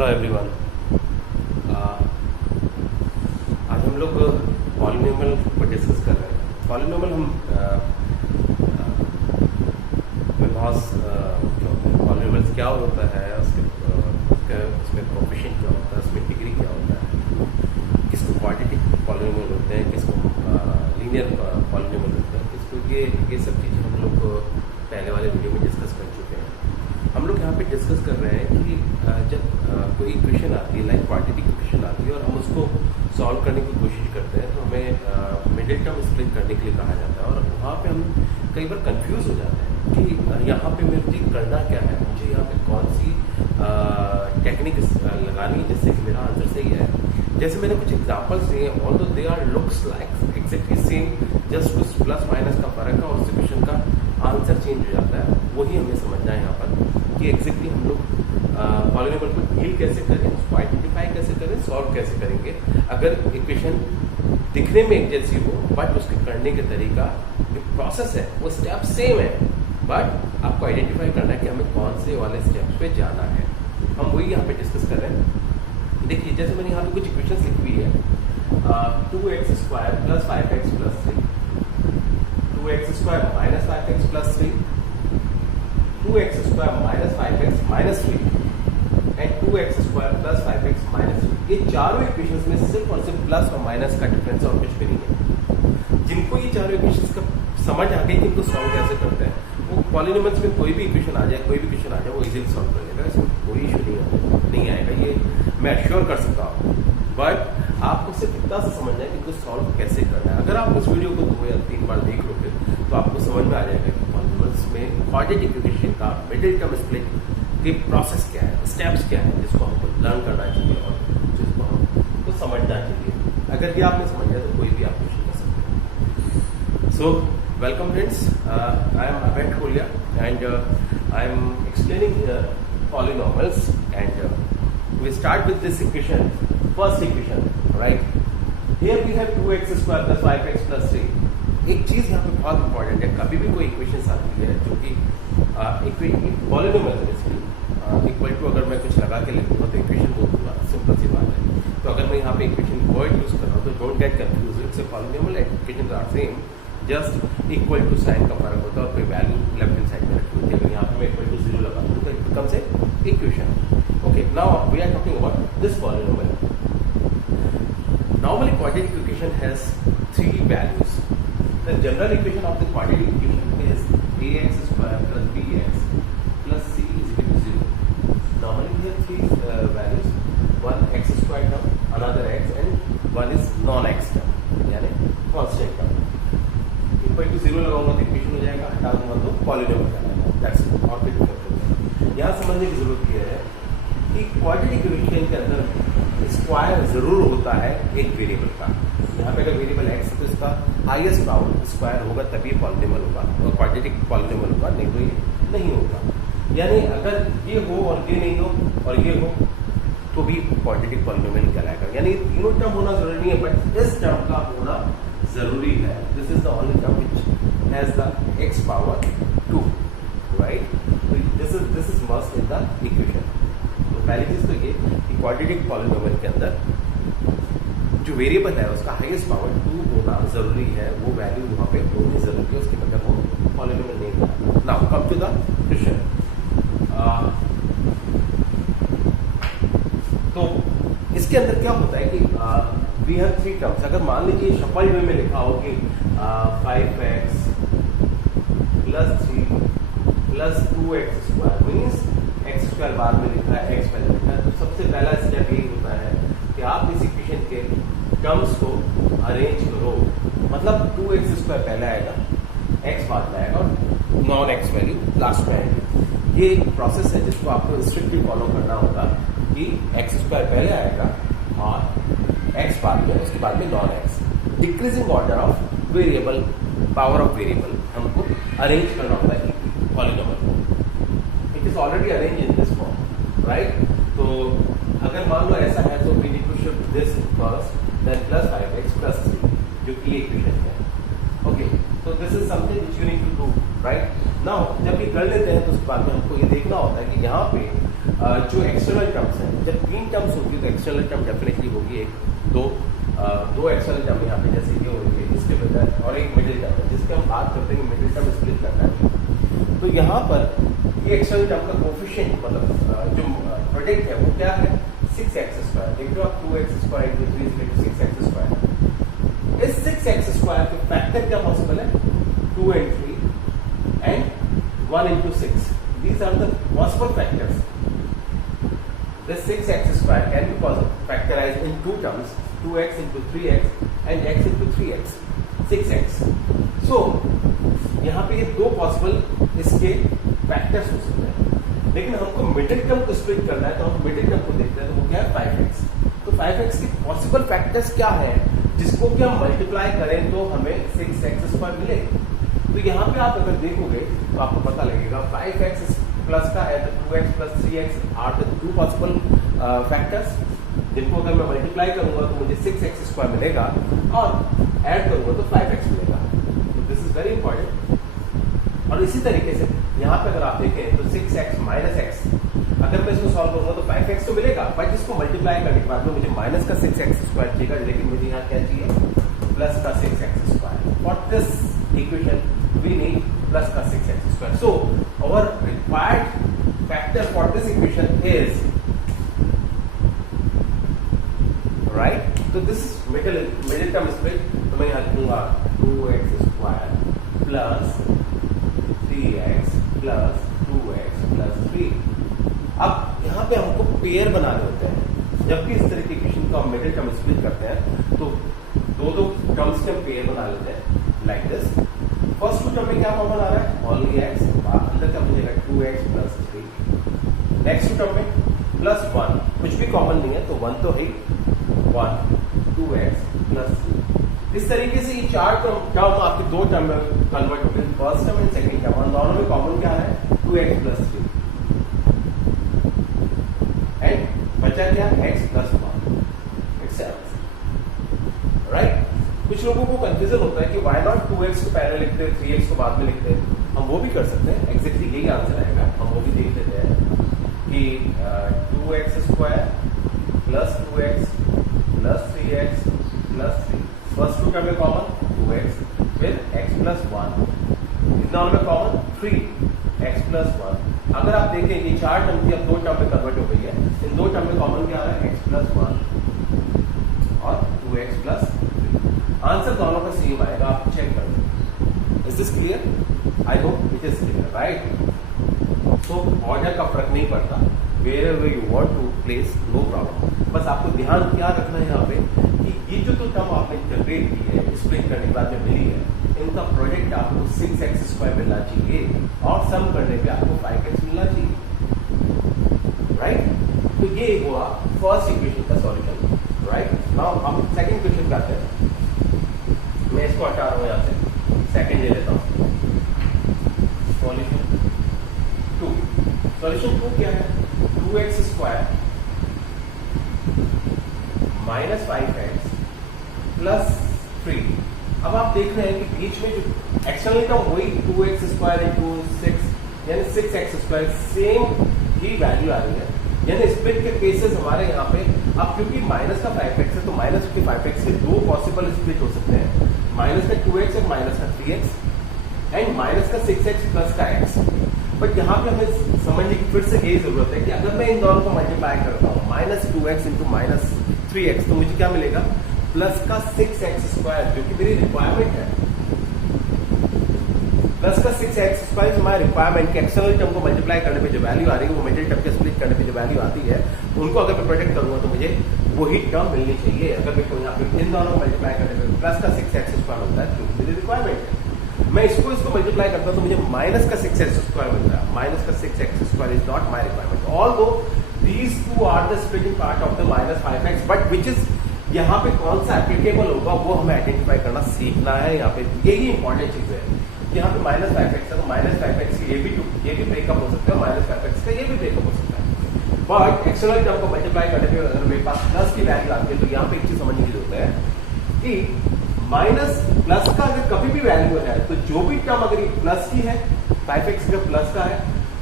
Hello everyone. आज हम लोग पॉलिनोमियल पर डिस्कस कर रहे हैं। पॉलिनोमियल हम में बहुत पॉलिनोमियल्स क्या होता है, उसमें कोएफिशिएंट क्या होता है, उसमें डिग्री क्या होता है, किसको क्वाड्रेटिक पॉलिनोमियल होते हैं, किसको लीनियर पॉलिनोमियल होते हैं, किसको ये सब चीज़ें हम लोग पहले वाले वीडियो में डिस्कस कर चुके हैं। हम लोग यहाँ पे डिस्कस कर रहे हैं कि जब कोई इक्वेशन आती है, लाइक क्वाड्रेटिक इक्वेशन आती है और हम उसको सॉल्व करने की कोशिश करते हैं, तो हमें मिडिल टर्म स्प्लिट करने के लिए कहा जाता है। और वहाँ पे हम कई बार कंफ्यूज हो जाते हैं कि यहाँ पे मुझे करना क्या है, मुझे यहाँ पे कौन सी टेक्निक लगानी है जिससे कि मेरा आंसर सही है। जैसे मैंने कुछ एग्जाम्पल्स दिए हैं, although they are looks like exactly same, just कुछ प्लस माइनस का फर्क है और उस क्वेश्चन का आंसर चेंज हो जाता है। वही हमें समझना है यहाँ पर कि एग्जैक्टली हम लोग पॉलिनोमियल को डील कैसे करें, उसको आइडेंटिफाई कैसे करें, सॉल्व कैसे करेंगे। अगर इक्वेशन दिखने में एक जैसी हो बट उसके करने के तरीका, जो प्रोसेस है वो स्टेप सेम है, बट आपको आइडेंटिफाई करना है कि हमें कौन से वाले स्टेप्स पे जाना है। हम वही यहाँ पे डिस्कस कर रहे हैं। देखिए, जैसे मैंने यहाँ पे कुछ इक्वेशन लिखी हुई है, 2x² + 5x + 3, 2x² - 5x + 3, 2x² - 5x - 3 and 2x² + 5x - 3। ये चारों इक्वेशंस में सिर्फ और सिर्फ प्लस और माइनस का डिफरेंस और कुछ भी नहीं है। जिनको ये चारों इक्वेशंस का समझ आ गई कि इनको सॉल्व कैसे करते हैं, वो पॉलिनोमियल्स में कोई भी इक्वेशन आ जाए, कोई भी इक्वेशन आ जाए, वो इजीली सॉल्व कर लेगा, इसमें कोई इशू नहीं आएगा, ये मैं एश्योर कर सकता हूँ। बट आपको सिर्फ इतना सा समझना है कि इनको सॉल्व कैसे करना है। अगर आप इस वीडियो को 2 या 3 बार देख लोगे तो आपको समझ में आ जाएगा कि पॉलिनोमियल्स में क्वाड्रेटिक इक्वेशन का मिडिल टर्म स्प्लिट की प्रोसेस क्या है, स्टेप्स क्या है, जिसको हमको लर्न करना चाहिए और जिसको हमको समझना चाहिए। अगर ये आपने समझ लिया तो कोई भी आप क्वेश्चन कर सकते हैं। So welcome friends, I am Abhay Tholiya and I am explaining here polynomials and we start with this equation, first equation, right? Here we have 2x² + 5x + 3. एक चीज यहाँ पे बहुत इंपॉर्टेंट है, कभी भी कोई इक्वेशन आती है जो कि पॉलिनोमियल है, इक्वल टू अगर मैं कुछ लगा के लिखूंगा तो इक्वेशन बोल दूंगा, सिंपल सी बात है। तो अगर मैं यहाँ पे इक्वेशन वर्ड यूज कर रहा हूँ तो don't get confuse, it's a polynomial and equations are same, just equal to sign का फर्क होता है और कोई वैल्यू लेफ्ट हैंड साइड में रखी होती है। अगर यहाँ पे मैं इक्वल टू 0 लगा दूँ तो it becomes a equation. Okay, now we are talking about this polynomial. Normally quadratic equation has 3 values. The general equation of the quadratic equation is ax² + bx + c = 0. Normally we have 3 values, one x² term, another x, and one is non-x term, यानी constant term. Equal to 0 लगाऊंगा तो equation हो जाएगा, हटा दूंगा तो polynomial कहलाएगा। That's it, और कोई डिफरेंस नहीं है। यहाँ समझने की जरूरत यह है कि क्वाड्रेटिक इक्वेशन के अंदर स्क्वायर जरूर होता है एक वेरिएबल का। यहाँ पे अगर वेरिएबल x है तो इसका हाईएस्ट पावर स्क्वायर होगा, तभी पॉलिनोमियल होगा और क्वाड्रेटिक पॉलिनोमियल होगा, नहीं तो ये नहीं होगा। यानी अगर ये हो और ये नहीं हो और ये हो तो भी क्वाड्रेटिक पॉलिनोमियल कहलाएगा। यानी तीनों टर्म होना जरूरी नहीं है, बट इस टर्म का होना जरूरी है। This is the only term which has the x power 2, right? This is must in the equation. तो पहली चीज तो ये कि क्वाड्रेटिक पॉलिनोमियल के अंदर जो वेरिएबल है उसका हाईएस्ट पावर 2 होना जरूरी है, वो वैल्यू वहां पे होनी जरूरी है, उसके मतलब वो पॉलिनोमियल नहीं होगा। Now come to the question. तो इसके अंदर क्या होता है कि वी हैव 3 टर्म्स। अगर मान लीजिए शफल वे में लिखा हो कि 5x + 3 + 2x² मीन्स x² बाद में लिखा है, x पहले लिखा है, तो सबसे पहला स्टेप यही होता है कि आप इस इक्वेशन के टर्म्स को अरेंज करो। मतलब 2x² पहले आएगा, x बाद में आएगा और नॉन x वैल्यू लास्ट में आएगी। ये एक प्रोसेस है जिसको आपको स्ट्रिक्टली फॉलो करना होगा कि x² पहले आएगा और x बाद में, उसके बाद में non x। Decreasing order of variable, power of variable हमको अरेंज करना होता है polynomial. It is already arrange in this form, right? तो अगर मान लो ऐसा है तो we need to shift this first, then +5x + 3, जो कि इक्वेशन है। ओके, तो this is something which you need to do, right? Now जब ये कर लेते हैं तो उसके बाद में हमको ये देखना होता है कि यहाँ पे जो एक्सटर्नल टर्म्स हैं, जब 3 टर्म्स होगी तो एक्सटर्नल टर्म डेफिनेटली होगी दो एक्सटर्नल टर्म यहाँ पे जैसे ये होंगे, इसके बजाय और एक मिडिल टर्म है जिसके हम बात करते हैं कि मिडिल टर्म स्प्लिट करना है। तो यहाँ पर ये एक्सटर्नल टर्म का कोफिशिएंट मतलब जो प्रोडक्ट है वो क्या है 6x²। देख लो आप 2x² × 3 = 6x²। इस 6x² के फैक्टर क्या पॉसिबल है 2 and 3 and 1 × 6। These are the possible factors. This 6x² can be factorized in two terms, 2x × 3x and x × 3x, 6x. So यहाँ पे ये दो पॉसिबल इसके फैक्टर्स हो सकते हैं, लेकिन हमको मिडिल टर्म को स्प्लिट करना है तो हम मिडिल टर्म को देखते हैं तो वो क्या है 5x। तो 5x के पॉसिबल फैक्टर्स क्या है जिसको कि हम मल्टीप्लाई करें तो हमें 6x² मिले। तो यहाँ पे आप अगर देखोगे तो आपको पता लगेगा 5x प्लस का है तो 2x + 3x are the two possible factors, जिनको अगर मैं मल्टीप्लाई करूंगा तो मुझे 6x² मिलेगा और ऐड करूंगा तो 5x मिलेगा। तो दिस इज वेरी इंपॉर्टेंट। और इसी तरीके से यहाँ पे अगर आप देखें तो 6x - x, अगर मैं इसको सॉल्व करूंगा तो 5x तो मिलेगा, बट इसको मल्टीप्लाई करने के बाद में मुझे माइनस का 6x² चाहिए, लेकिन मुझे यहाँ क्या चाहिए प्लस का 6x²। For this equation we need plus का 6x²। So our required factor for this equation is right. So this is middle term split। तो मैं यहाँ लिखूंगा 2x² plus 3x plus 2x plus 3। अब यहाँ पे हमको पेयर बनाने होते हैं। जब भी इस तरह की इक्वेशन को हम मिडिल टर्म स्प्लिट करते हैं तो दो टर्म्स के हम पेयर बना लेते हैं लाइक दिस। फर्स्ट टर्म में क्या कॉमन आ रहा है ओनली x, अंदर क्या मिलेगा 2x + 3। नेक्स्ट टर्म में +1, कुछ भी कॉमन नहीं है तो 1 तो है 1 2x + 3। इस तरीके से ये चार टर्म आपके दो टर्म में कन्वर्ट हो गए, first term and second term, और दोनों में कॉमन क्या है 2x + 3 एंड बचा क्या x + 1 इट्स राइट। कुछ लोगों को कंफ्यूजन होता है कि वाई नॉट 2x को पहले लिखते हैं 3x को बाद में लिखते हैं। हम वो भी कर सकते हैं, एग्जैक्टली यही आंसर आएगा। हम वो भी देख लेते हैं कि 2x² + 2x + 3x + 3, first to term में कॉमन 2x, फिर x + 1, इन दोनों में कॉमन 3x + 1। अगर आप देखें ये चार टर्म थी अब दो टर्म में कन्वर्ट हो गई है, इन दो टर्म में कॉमन क्या आ रहा है x + 1 और 2x + 3। आंसर दोनों का सेम आएगा, आप चेक कर लो। Is this clear? I hope it is clear right. So order का फर्क नहीं पड़ता, wherever you want to place no problem. बस आपको ध्यान क्या रखना है यहाँ पे कि ये जो टर्म आपने जनरेट की है स्प्लिट करने के बाद में मिली है, इनका प्रोडक्ट आपको 6x² मिलना चाहिए और सम करने पे आपको 5x मिलना चाहिए राइट। तो ये हुआ फर्स्ट इक्वेशन का सॉल्यूशन राइट। नाउ हम सेकंड क्वेश्चन पे आते हैं। मैं इसको हटा रहा हूं यहां से, सेकंड ले लेता हूं। सॉल्यूशन 2। सॉल्यूशन 2 क्या है 2x² - 5x + 3। अब आप देख रहे हैं कि बीच में जो एक्सटर्नल टर्म वही 2x² × 6 यानी 6x², सेम ही वैल्यू आ रही है, यानी स्प्लिट के केसेस हमारे यहाँ पे। अब क्योंकि माइनस का 5x है तो माइनस के 5x के दो पॉसिबल स्प्लिट हो सकते हैं, माइनस का 2x और माइनस का 3x एंड माइनस का 6x प्लस का x। बट यहाँ पे हमें समझने की फिर से यही जरूरत है कि अगर मैं इन दोनों को मल्टीप्लाई करता हूँ -2x × -3x तो मुझे क्या मिलेगा प्लस का 6x², जो कि मेरी रिक्वायरमेंट है। प्लस का 6x² is my requirement. External term को मल्टीप्लाई करने पे जो वैल्यू आ रही है वो मिडिल टर्म के स्प्लिट करने पे जो वैल्यू आती है उनको अगर मैं प्रोडक्ट करूंगा तो मुझे वही टर्म मिलनी चाहिए। अगर मैं यहाँ पे इन दोनों को मल्टीप्लाई करने पे प्लस का 6x² होता है क्योंकि मेरी रिक्वायरमेंट है। मैं इसको मल्टीप्लाई करता हूं तो मुझे माइनस का 6x² मिलता है। माइनस का 6x² is not my requirement, although these two are the splitting part of the -5x, but which is यहाँ पे कौन सा एप्लीकेबल होगा वो हमें आइडेंटिफाई करना सीखना है। यहाँ पे यही इंपॉर्टेंट चीज है। यहाँ पे -5x है तो -5x ये भी ब्रेकअप हो सकता है, -5x का ये भी ब्रेकअप हो सकता है। बट एक्सटर्नल टर्म को मल्टीप्लाई करने पे अगर मेरे पास प्लस की वैल्यू आती है तो यहाँ पे एक चीज समझने की जरूरत है कि माइनस प्लस का अगर कभी भी वैल्यू है तो जो भी टर्म अगर प्लस की है 5x अगर प्लस का है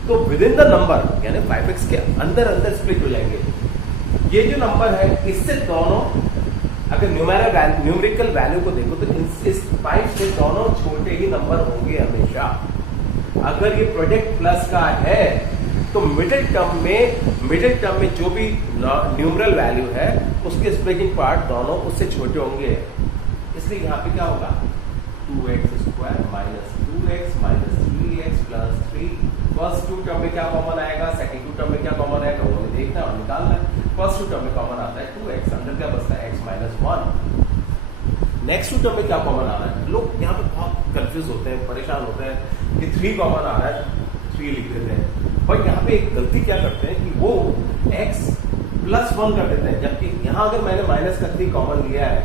तो विद इन द नंबर यानी 5x के अंदर अंदर स्प्लिट हो जाएंगे। ये जो नंबर है इससे दोनों अगर न्यूमेरिकल वैल्यू को देखो तो इस 5 से दोनों छोटे ही नंबर होंगे हमेशा। अगर ये प्रोडक्ट प्लस का है तो मिडिल टर्म में जो भी न्यूमरल वैल्यू है उसके स्प्लिटिंग पार्ट दोनों उससे छोटे होंगे। इसलिए यहाँ पे क्या होगा 2x square minus 2x minus 3x plus 3। First 2 term में क्या कॉमन आएगा, सेकंड 2 टर्म में क्या कॉमन आएगा वो हमें देखना और निकालना है। फर्स्ट 2 टर्म में कॉमन आता है 2x, अंदर क्या बचता है x माइनस 1। नेक्स्ट 2 टर्म में क्या कॉमन आ रहा है, लोग यहाँ पे बहुत कंफ्यूज होते हैं, परेशान होते हैं कि 3 कॉमन आ रहा है 3 लिख देते हैं। बट यहाँ पे एक गलती क्या करते हैं कि वो x प्लस 1 कर देते हैं, जबकि यहाँ अगर मैंने माइनस का 3 कॉमन लिया है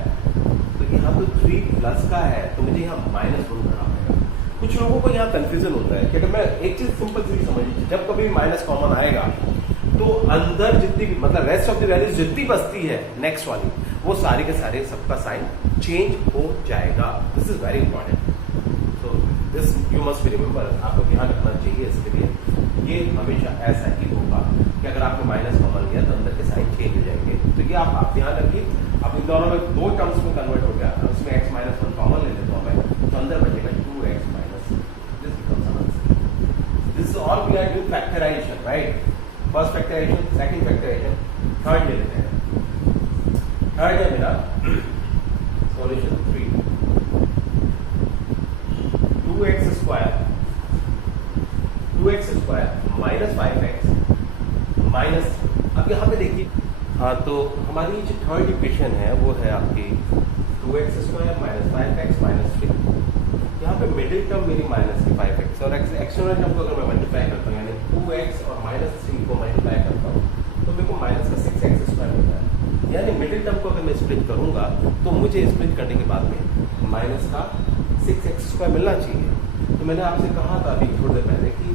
तो यहाँ तो 3 प्लस का है तो मुझे यहाँ माइनस 1 करना पड़ेगा। कुछ लोगों को यहाँ कंफ्यूजन होता है कि अगर मैं एक चीज सिंपल सी समझ लीजिए, जब कभी माइनस कॉमन आएगा तो अंदर जितनी भी मतलब रेस्ट ऑफ द वैल्यूज जितनी बचती है नेक्स्ट वाली वो सारी के सारे सबका साइन चेंज हो जाएगा। This is very important, so this you must be remember, आपको ध्यान रखना चाहिए इसके लिए। ये हमेशा ऐसा ही होगा कि अगर आपने माइनस कॉमन लिया तो अंदर के साइन चेंज हो जाएंगे। तो ये आप ध्यान रखिए। अब इन दोनों में 2 टर्म्स में कन्वर्ट हो गया, उसमें x माइनस 1 कॉमन ले लेता हूं मैं, तो अंदर बचेगा 2x minus. This becomes answer. This is all we are doing factorisation, right? First factorisation, second factorisation, third ले लेते हैं। थर्ड है मेरा solution 3 2x square minus 5x minus. अब यहाँ पे देखिए, हाँ तो हमारी जो थर्ड इक्वेशन है वो है आपकी 2x square minus 5x minus 3। यहाँ पे मिडिल टर्म मेरी माइनस की 5x और एक्सटर्नल टर्म को अगर मैं मल्टीप्लाई करता हूँ यानी 2x और माइनस 3 को मल्टीप्लाई करता हूँ तो मेरे को माइनस का 6x स्क्वायर मिलता है। यानी मिडिल टर्म को अगर मैं स्प्लिट करूंगा तो मुझे स्प्लिट करने के बाद में माइनस का 6x स्क्वायर मिलना चाहिए। तो मैंने आपसे कहा था अभी थोड़ी देर पहले कि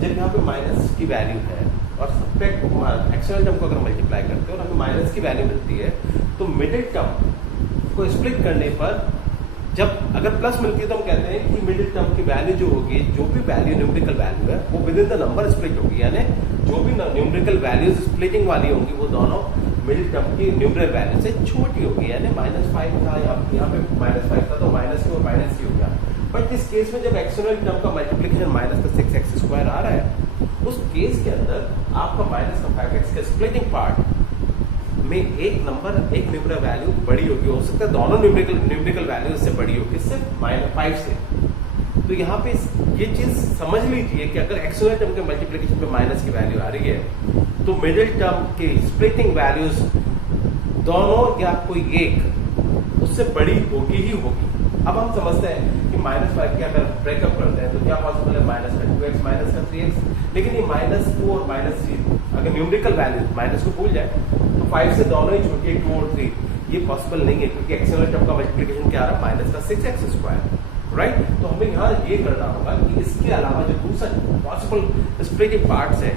जब यहाँ पे माइनस की वैल्यू है और सब्ट्रैक्ट एक्सटर्नल टर्म को अगर मल्टीप्लाई करते हैं और हमें माइनस की वैल्यू मिलती है तो मिडिल टर्म को स्प्लिट करने पर जब अगर प्लस मिलती है तो हम कहते हैं कि मिडिल टर्म की वैल्यू जो होगी, जो भी वैल्यू न्यूमेरिकल वैल्यू है वो with in the number split होगी। यानी जो भी न्यूमेरिकल वैल्यूज स्प्लिटिंग वाली होंगी वो दोनों मिडिल टर्म की न्यूमेरिकल वैल्यू से छोटी होगी। यानी माइनस 5 था, यहाँ पे माइनस 5 था तो माइनस 2 और माइनस 3 हो गया। बट इस केस में जब एक्सटर्नल टर्म का मल्टीप्लिकेशन माइनस का 6x स्क्वायर आ रहा है उस केस के अंदर आपका माइनस का 5x के स्प्लिटिंग पार्ट में एक नंबर एक न्यूमेरिकल वैल्यू बड़ी होगी, हो सकता है दोनों न्यूमेरिकल वैल्यू इससे बड़ी होगी, सिर्फ माइनस 5 से। तो यहाँ पे ये चीज समझ लीजिए कि अगर एक्सटर्नल टर्म के मल्टीप्लिकेशन पे माइनस की वैल्यू आ रही है तो मिडिल टर्म के स्प्लिटिंग वैल्यूज दोनों या कोई एक उससे बड़ी होगी ही होगी। अब हम समझते हैं कि माइनस 5 के अगर ब्रेकअप करते हैं तो क्या पॉसिबल है माइनस का 2x माइनस का 3x, लेकिन ये माइनस 2 और माइनस 3 अगर न्यूमेरिकल वैल्यू माइनस को भूल जाए तो 5 से दोनों ही छोटी 2 और 3 ये पॉसिबल नहीं है क्योंकि एक्सटर्नल टर्म का मल्टीप्लिकेशन क्या आ रहा है माइनस का 6x स्क्वायर, राइट? तो हमें यहाँ ये करना होगा कि इसके अलावा जो दूसरा पॉसिबल स्प्लिटिंग पार्ट्स है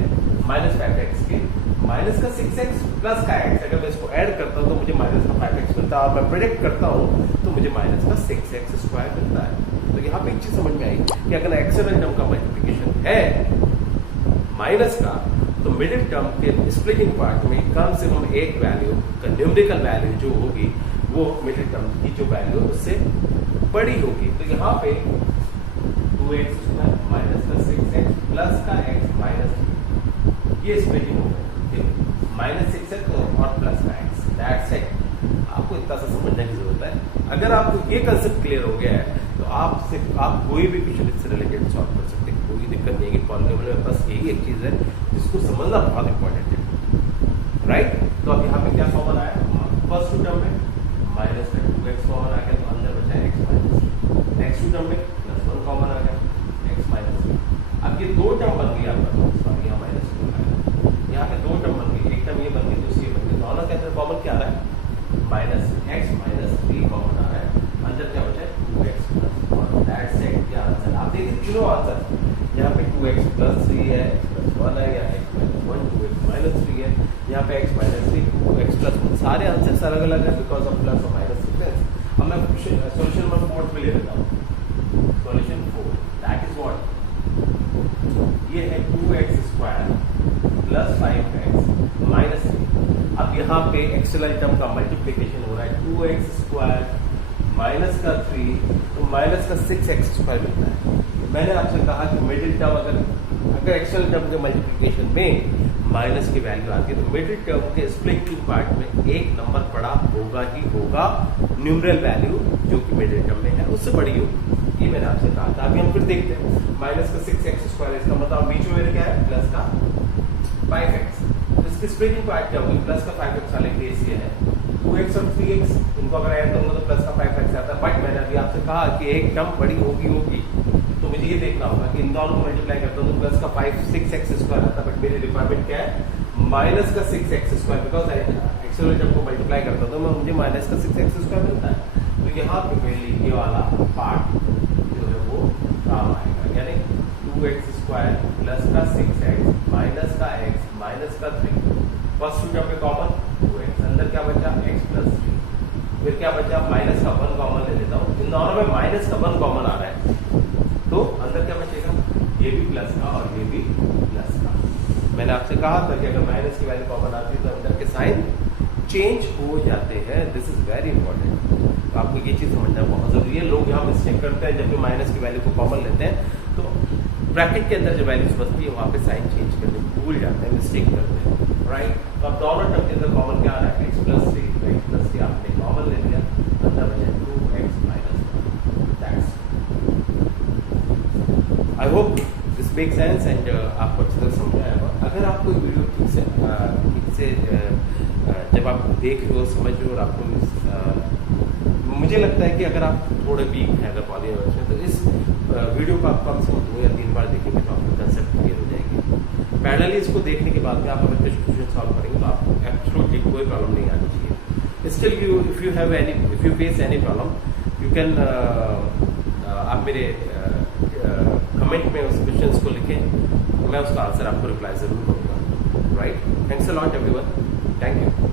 माइनस 5x के माइनस का 6x प्लस का x, अगर मैं इसको ऐड करता हूँ तो मुझे माइनस का 5x मिलता है और मैं प्रेडिक्ट करता हूँ तो मुझे माइनस का 6x स्क्वायर मिलता है। तो यहाँ पे एक चीज समझ में आई कि अगर एक्सटर्नल टर्म का मल्टीप्लिकेशन है माइनस का तो मिडिल टर्म के स्प्लिटिंग पार्ट में कम से कम एक वैल्यू का न्यूमेरिकल वैल्यू जो होगी वो मिडिल टर्म की जो वैल्यू उससे बड़ी होगी। तो यहाँ पे 2x स्क्वायर माइनस का 6x प्लस का x माइनस ये स्प्लिटिंग होगा माइनस 6x और प्लस का x, दैट्स इट। आपको इतना सा समझने की जरूरत है। अगर आपको ये कंसेप्ट क्लियर हो गया है तो आप कोई भी क्वेश्चन इससे रिलेटेड सॉल्व कर सकते हैं, कोई दिक्कत नहीं है। कि पॉलिनोमियल में बस यही एक चीज है जिसको समझना बहुत इंपॉर्टेंट है, राइट? तो अब यहाँ पे क्या कॉमन आया फर्स्ट टर्म में माइनस का 2x कॉमन आ गया तो अंदर बचा x माइनस। नेक्स्ट टर्म में प्लस 1 कॉमन आ गया x माइनस। अब ये 2 टर्म बन गई आपका, सॉरी यहाँ माइनस 2 आया, यहाँ पे 2 टर्म बन गई, एक टर्म ये बन गई दूसरी ये बन गई, दोनों के अंदर कॉमन क्या आ रहा है माइनस x माइनस 3 कॉमन आ रहा है, अंदर क्या बचा है 2x प्लस और दैट्स इट। क्या आंसर आप देखिए तीनों आंसर यहाँ पे 2x प्लस 3 है, x प्लस 1 है, या x माइनस 1 2x माइनस 3 है, यहाँ पे x माइनस 3 2x प्लस 1, सारे आंसर्स अलग अलग है बिकॉज ऑफ प्लस और माइनस सीक्वेंस। अब मैं सॉल्यूशन नंबर 4 पे ले लेता हूँ। सॉल्यूशन 4 दैट इज व्हाट, ये है 2x यहाँ पे एक्सटर्नल टर्म का मल्टीप्लीकेशन हो रहा है 2x² माइनस का 3 तो माइनस का 6x² मिलता है। मैंने आपसे कहा कि मिडिल टर्म अगर एक्सटर्नल टर्म के मल्टीप्लीकेशन में माइनस की वैल्यू आती है तो मिडिल टर्म के स्प्लिटिंग पार्ट में एक नंबर बड़ा होगा ही होगा, न्यूमरल वैल्यू जो कि मिडिल टर्म में है उससे बड़ी होगी। ये मैंने आपसे कहा था। अभी हम फिर देखते हैं माइनस का 6x², इसका मतलब बीच में मेरे क्या है प्लस का 5x, तो इसकी स्प्लिटिंग पार्ट क्या होगी, प्लस का 5x वाले केस ये है 2x और 3x, इनको अगर ऐड करूंगा तो प्लस का 5x आता है। बट मैंने अभी आपसे कहा कि एक टर्म बड़ी होगी तो मुझे ये देखना होगा कि इन दोनों को मल्टीप्लाई करता हूँ तो प्लस का 6x² आता है। बट मेरी रिक्वायरमेंट क्या है माइनस का 6x², बिकॉज एक्चुअली जब को मल्टीप्लाई करता हूँ तो मुझे माइनस का 6x² मिलता है। तो यहाँ पे मेरे ये वाला पार्ट जो है वो काम आएगा, यानी 2x² प्लस का 6x माइनस का x माइनस का 3, फर्स्ट टर्म पे कॉमन 2x, अंदर क्या बचा x प्लस 3, फिर क्या बचा माइनस का 1 कॉमन ले लेता हूँ। इन दोनों में माइनस का 1 कॉमन आ रहा है तो अंदर क्या बचेगा, ये भी प्लस का और ये भी प्लस का। मैंने आपसे कहा था कि अगर माइनस की वैल्यू कॉमन आती है तो अंदर के साइन चेंज हो जाते हैं। दिस इज वेरी इंपॉर्टेंट, तो आपको ये चीज समझना बहुत जरूरी है। लोग यहाँ मिस्टेक करते हैं, जब भी माइनस की वैल्यू को कॉमन लेते हैं तो ब्रैकेट के अंदर जो वैल्यूज बचती है वहां पे साइन चेंज करने भूल जाते हैं, मिस्टेक करते हैं, राइट। तो अब दोनों टर्म के अंदर कॉमन क्या आ रहा है, x प्लस 3 आपने कॉमन ले लिया, अंदर बचा 2x minus 1। I hope this make sense and आपको अच्छी तरह समझ आया होगा। अगर आपको वीडियो ठीक से जब आप देख रहे हो समझ रहे हो और आपको मुझे लगता है कि अगर आप थोड़े वीक हैं अगर पॉलीनोमियल्स में तो इस वीडियो को आप कम से कम 2 या 3 बार देखेंगे तो आपको कंसेप्ट क्लियर हो जाएगी। पैरेलली इसको देखने के बाद में आप अगर क्वेश्चन सॉल्व करेंगे तो आपको एब्सोल्युटली कोई प्रॉब्लम नहीं आनी चाहिए। Still if you face any problem you can आप मेरे कमेंट में उस क्वेश्चंस को लिखें, मैं उसका आंसर आपको रिप्लाई जरूर करूंगा, right. Thanks a lot everyone, thank you.